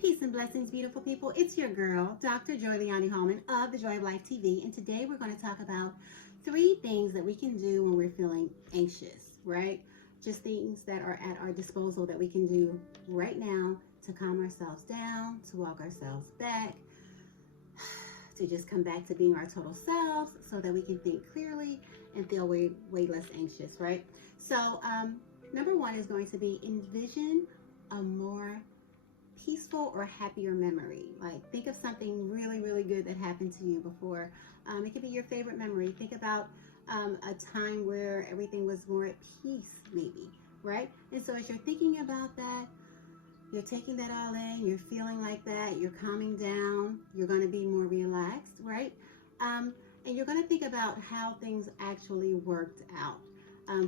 Peace and blessings, beautiful people. It's your girl, Dr. Joy Leonie Hallman of The Joy of Life TV. And today we're going to talk about 3 things that we can do when we're feeling anxious, right? Just things that are at our disposal that we can do right now to calm ourselves down, to walk ourselves back, to just come back to being our total selves so that we can think clearly and feel way less anxious, right? So, number 1 is going to be envision a more peaceful or happier memory. Like, think of something really good that happened to you before. It could be your favorite memory. Think about a time where everything was more at peace, maybe, right? And so as you're thinking about that, you're taking that all in, you're feeling like that, you're calming down, you're going to be more relaxed, right? And you're going to think about how things actually worked out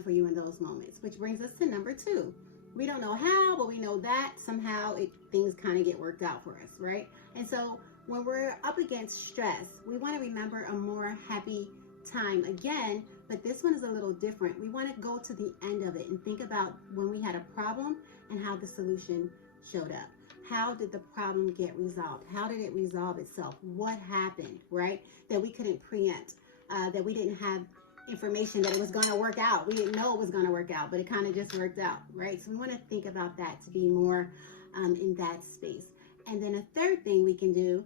for you in those moments, which brings us to number 2. We don't know how, but we know that somehow things kind of get worked out for us, right? And so when we're up against stress, we want to remember a more happy time again, but this one is a little different. We want to go to the end of it and think about when we had a problem and how the solution showed up. How did the problem get resolved? How did it resolve itself? What happened, right? That we couldn't preempt, that we didn't have information that it was going to work out. We didn't know it was going to work out, but it kind of just worked out, right? So we want to think about that to be more in that space. And then a third thing we can do,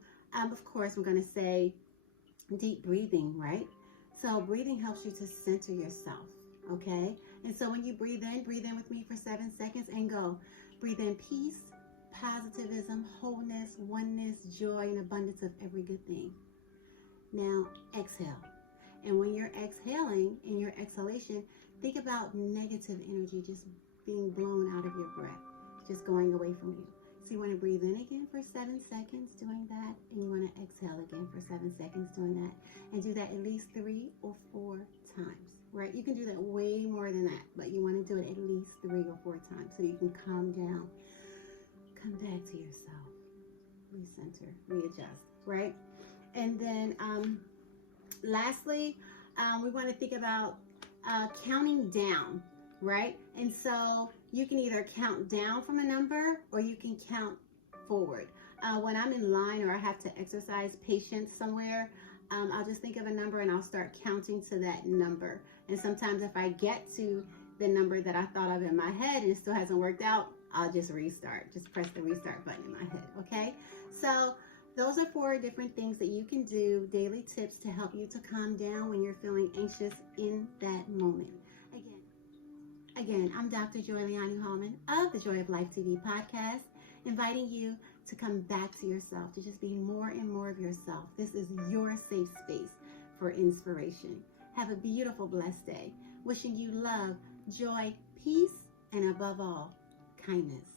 of course, we're going to say deep breathing, right? So breathing helps you to center yourself, okay? And so when you breathe in with me for 7 seconds and go. Breathe in peace, positivism, wholeness, oneness, joy, and abundance of every good thing. Now exhale. And when you're exhaling, in your exhalation, think about negative energy just being blown out of your breath, just going away from you. So you want to breathe in again for 7 seconds doing that, and you want to exhale again for 7 seconds doing that, and do that at least 3 or 4 times, right? You can do that way more than that, but you want to do it at least 3 or 4 times so you can calm down, come back to yourself, recenter, readjust, right? And then lastly, we want to think about counting down, right? And so you can either count down from a number or you can count forward. When I'm in line or I have to exercise patience somewhere, I'll just think of a number and I'll start counting to that number. And sometimes if I get to the number that I thought of in my head and it still hasn't worked out, I'll just restart. Just press the restart button in my head, okay? So those are 4 different things that you can do, daily tips to help you to calm down when you're feeling anxious in that moment. Again, I'm Dr. Joy Leonie Hallman of the Joy of Life TV podcast, inviting you to come back to yourself, to just be more and more of yourself. This is your safe space for inspiration. Have a beautiful, blessed day. Wishing you love, joy, peace, and above all, kindness.